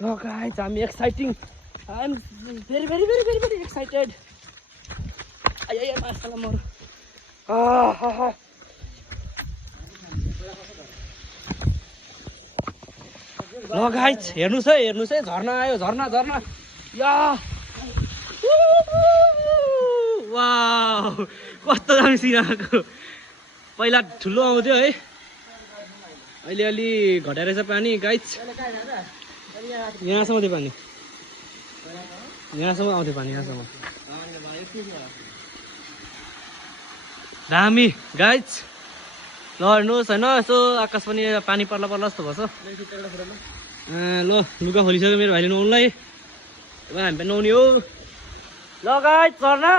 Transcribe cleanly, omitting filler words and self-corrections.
Oh guys, I'm exciting. I'm very excited. Ay, masalah mor. Lo guys, हेर्नुस् है झर्ना आयो झर्ना या वाउ कस्तो दामी सिन आएको पहिला ठुलो आउँथ्यो है अहिले अलि घटाएर छ पानी गाइस यहाँसम्म थियो पानी यहाँसम्म आउँथ्यो पानी यहाँसम्म दामी गाइस ल हेर्नुहोस् होइन यसो आकाश पनि पानी पर्ला जस्तो भएछ ल लुगा खोलिसक्यो मेरो भाइले नुहाउनुलाई अब हामी पनि नुहाउने हो ल गाइस झर्ना